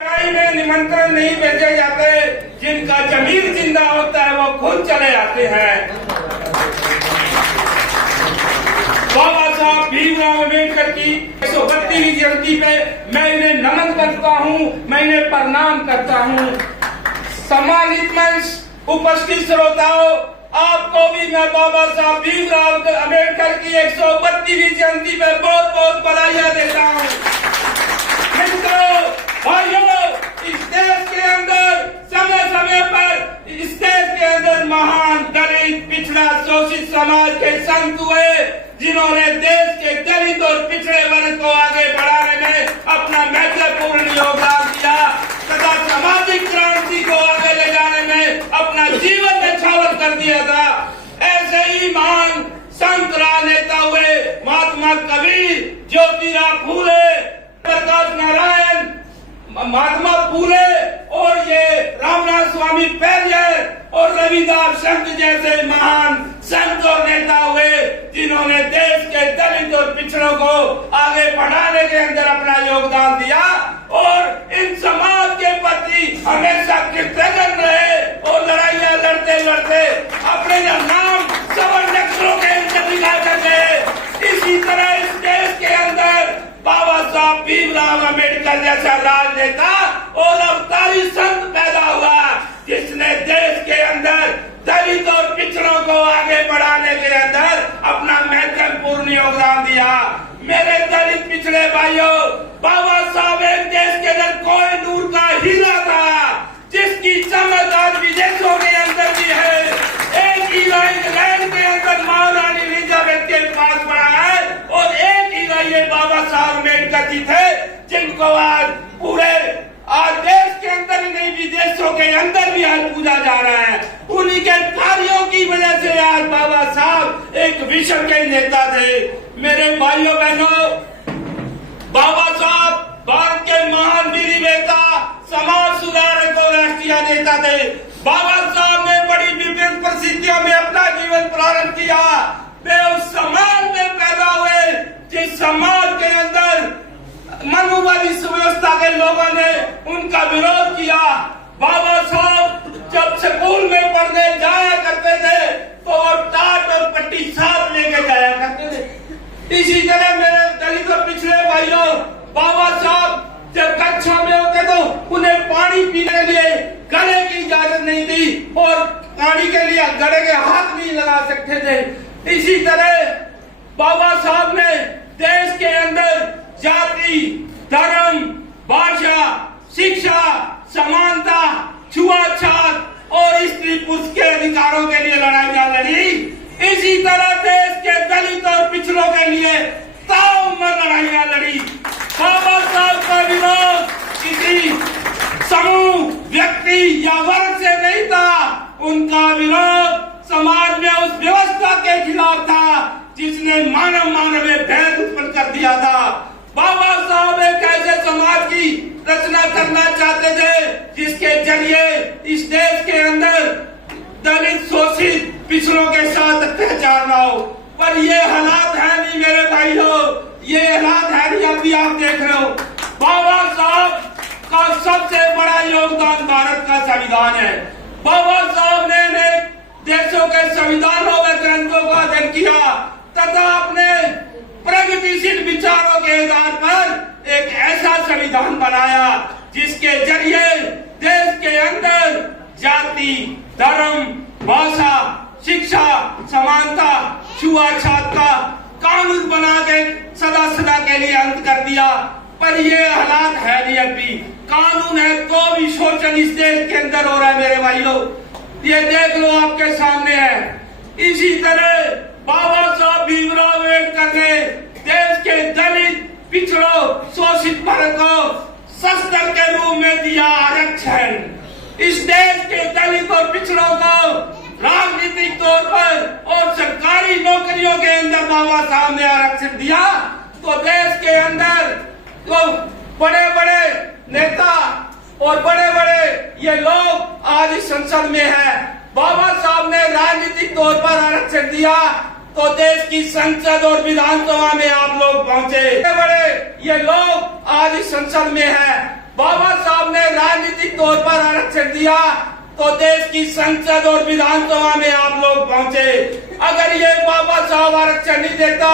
में निमंत्रण नहीं भेजे जाते, जिनका जमीर जिंदा होता है वो खुद चले आते हैं। बाबा साहब भीमराव अम्बेडकर की 132वीं जयंती पे मैं इन्हें नमन करता हूँ, मैं इन्हें प्रणाम करता हूँ। सम्मानित मंच, उपस्थित श्रोताओं, आपको भी मैं बाबा साहब भीमराव अम्बेडकर की 132वीं जयंती पे बहुत बहुत बधाइयाँ देता हूँ। मित्रों, भाइयों, इस देश के अंदर समय समय पर इस देश के अंदर महान दलित, पिछड़ा, शोषित समाज के संत हुए, जिन्होंने देश के दलित और पिछड़े वर्ग को आगे बढ़ाने में अपना महत्वपूर्ण योगदान दिया तथा सामाजिक क्रांति को आगे ले जाने में अपना जीवन न्यौछावर कर दिया था। ऐसे ही महान संत राजनेता हुए महात्मा कबीर, ज्योतिराव फूले, प्रकाश नारायण, महात्मा फूले और ये रामनाथ स्वामी पैरियर और रविदास संत जैसे महान संत और नेता हुए, जिन्होंने देश के दलित और पिछड़ों को आगे बढ़ाने के अंदर अपना योगदान दिया और इन समाज के प्रति हमेशा कृतज्ञ रहे और लड़ाइयाँ लड़ते लड़ते अपने नाम सवर्ण अक्षरों के अंदर लिखा कर गए। इसी तरह इस देश के अंदर बाबा साहब भीमराव अम्बेडकर जैसा राजनेता और अवतारी संत पैदा हुआ, जिसने देश के अंदर दलित और पिछड़ों को आगे बढ़ाने के अंदर अपना महत्वपूर्ण योगदान दिया। मेरे दलित पिछड़े भाइयों, बाबा साहब एक देश के अंदर कोई नूर का हीरा था, जिसकी चमक आज विदेशों के अंदर भी है। एक हीरा इंग्लैंड के अंदर महारानी एलिजाबेथ के पास पड़ा है और एक हीरा ये बाबा साहब अम्बेडकर जी थे, जिनको आज पूरे आज देश के अंदर ही नहीं विदेशों के अंदर भी आज पूजा जा रहा है। उन्हीं के कार्यों की वजह से आज बाबा साहब एक विश्व के नेता थे। मेरे भाइयों बहनों, बाबा साहब भारत के महान वीर नेता, समाज सुधारक और राष्ट्रीय नेता थे। बाबा साहब ने बड़ी विभिन्न परिस्थितियों में अपना जीवन प्रारंभ किया। वे उस समाज में पैदा हुए जिस समाज के अंदर मनुवादी व्यवस्था के लोगों ने उनका विरोध किया। बाबा साहब जब स्कूल में पढ़ने जाया करते थे तो टाट और पट्टी साथ लेके जाया करते थे। इसी तरह मेरे दलित और पिछड़े भाइयों, बाबा साहब जब कक्षा में होते तो उन्हें पानी पीने के लिए गले की इजाजत नहीं दी और पानी के लिए गले के हाथ नहीं लगा सकते थे। इसी तरह बाबा साहब ने देश के अंदर जाति, धर्म, भाषा, शिक्षा, समानता, छुआछूत और स्त्री पुरुष के अधिकारों के लिए लड़ाइयाँ लड़ी। इसी तरह देश के दलित और पिछड़ों के लिए ताउम्र लड़ाइयाँ लड़ी। बाबा साहब का विरोध किसी समूह, व्यक्ति या वर्ग से नहीं था, उनका विरोध समाज में उस व्यवस्था के खिलाफ था जिसने मानव में भेद उत्पन्न कर दिया था। बाबा साहब एक ऐसे समाज की रचना करना चाहते थे जिसके जरिए इस देश के अंदर दलित, शोषित, पिछड़ों के साथ अत्याचार न हो। पर ये हालात है नहीं मेरे भाइयों, ये हालात है नहीं। अभी आप देख रहे हो, बाबा साहब का सबसे बड़ा योगदान भारत का संविधान है। बाबा साहब ने अनेक देशों के संविधानों में ग्रंथों का अध्ययन किया तथा अपने प्रगतिशील विचारों के आधार पर एक ऐसा संविधान बनाया जिसके जरिए देश के अंदर जाति, धर्म, भाषा, शिक्षा, समानता, छुआछूत का कानून बना के सदा के लिए अंत कर दिया। पर ये हालात है नहीं। अभी कानून है तो भी शोषण इस देश के अंदर हो रहा है मेरे भाइयों, ये देख लो आपके सामने है। इसी तरह बाबा साहब भीमराव अम्बेडकर ने देश के दलित, पिछड़ों, शोषित वर्ग को शस्त्र के रूप में दिया आरक्षण। इस देश के दलित और पिछड़ों को राजनीतिक तौर पर और सरकारी नौकरियों के अंदर बाबा साहब ने आरक्षण दिया तो देश के अंदर तो बड़े बड़े नेता और बड़े बड़े ये लोग आज इस संसद में हैं। बाबा साहब ने राजनीतिक तौर पर आरक्षण दिया तो देश की संसद और विधानसभा में आप लोग पहुंचे। बड़े ये लोग आज इस संसद में हैं। बाबा साहब ने राजनीतिक तौर पर आरक्षण दिया तो देश की संसद और विधानसभा में आप लोग पहुंचे। अगर ये बाबा साहब आरक्षण नहीं देता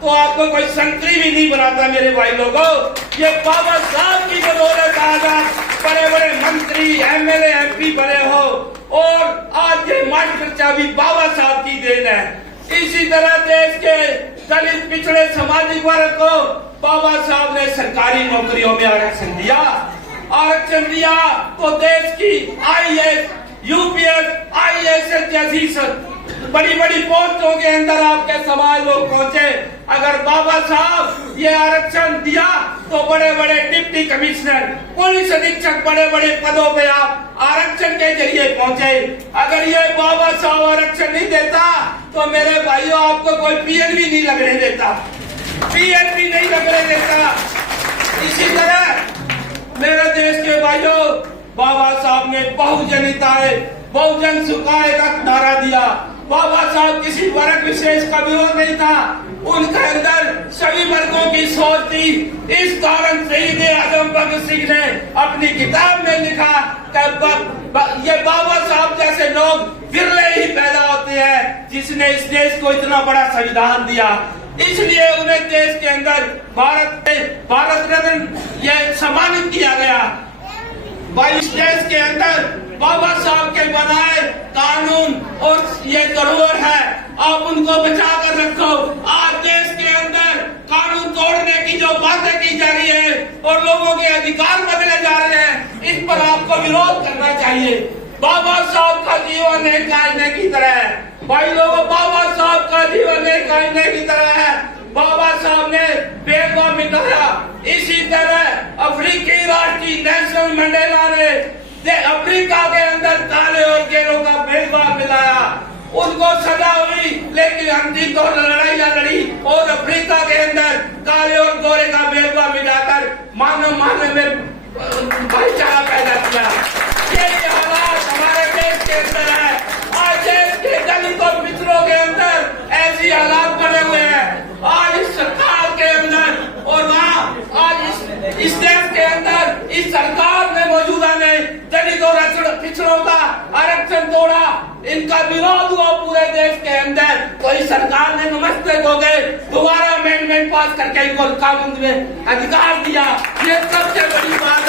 तो आपको कोई संतरी भी नहीं बनाता। मेरे भाई लोगों, ये बाबा साहब की बदौलत आज आप बड़े बड़े मंत्री, एमएलए, एमपी बने हो और आज ये मास्टर भी बाबा साहब की देन है। इसी तरह देश के दलित पिछड़े सामाजिक वर्ग को बाबा साहब ने सरकारी नौकरियों में आरक्षण दिया तो देश की आईएएस, यूपीएस, आईएएस जैसी बड़ी बड़ी पोस्टों के अंदर आपके समाज लोग पहुंचे। अगर बाबा साहब ये आरक्षण दिया तो बड़े बड़े डिप्टी कमिश्नर, पुलिस अधीक्षक, बड़े बड़े पदों पे आप आरक्षण के जरिए पहुंचे। अगर ये बाबा साहब आरक्षण नहीं देता तो मेरे भाइयों आपको कोई पीएनबी नहीं लगने देता, पीएनबी नहीं लगने देता। इसी तरह मेरे देश के भाइयों, बाबा साहब ने बहुजनिताए, बहुजन सुखाए का नारा दिया। बाबा साहब किसी वर्ग विशेष का विरोध नहीं था, उनके अंदर सभी वर्गों की सोच थी। इस कारण शहीद आजम भगत सिंह ने अपनी किताब में लिखा कि ये बाबा साहब जैसे लोग विरले ही पैदा होते हैं जिसने इस देश को इतना बड़ा संविधान दिया। इसलिए उन्हें देश के अंदर भारत रत्न ये सम्मानित किया गया। इस देश के अंदर बाबा साहब के बनाए कानून और ये धरोहर है, आप उनको बचा कर रखो। आज देश के अंदर कानून तोड़ने की जो बातें की जा रही है और लोगों के अधिकार बदले जा रहे हैं, इस पर आपको विरोध करना चाहिए। बाबा साहब का जीवन एक आईने की तरह है भाई लोगों, बाबा साहब का जीवन एक आईने की तरह है। बाबा साहब ने भेदभाव मिटाया। इसी तरह अफ्रीकी राष्ट्रीय नेल्सन मंडेला ने अफ्रीका के अंदर काले और गोरों का भेदभाव मिलाया, उनको सजा हुई लेकिन अंतिम तो लड़ाइयां लड़ी और अफ्रीका के अंदर काले और गोरे का भेदभाव मिलाकर मानव में भाईचारा पैदा किया। यही हालात हमारे देश के अंदर है। आज देश के दलित और पिछड़ों के अंदर ऐसी हालात बने हुए हैं। आज इस सरकार के अंदर और वहाँ आज इस देश के अंदर इस सरकार ने मौजूदा ने दलित और पिछड़ों का आरक्षण तोड़ा, इनका विरोध हुआ पूरे देश के अंदर। तो इस सरकार ने नमस्ते हो गए, दोबारा अमेंडमेंट पास करके इनको कानून में अधिकार दिया। ये सबसे बड़ी बात है।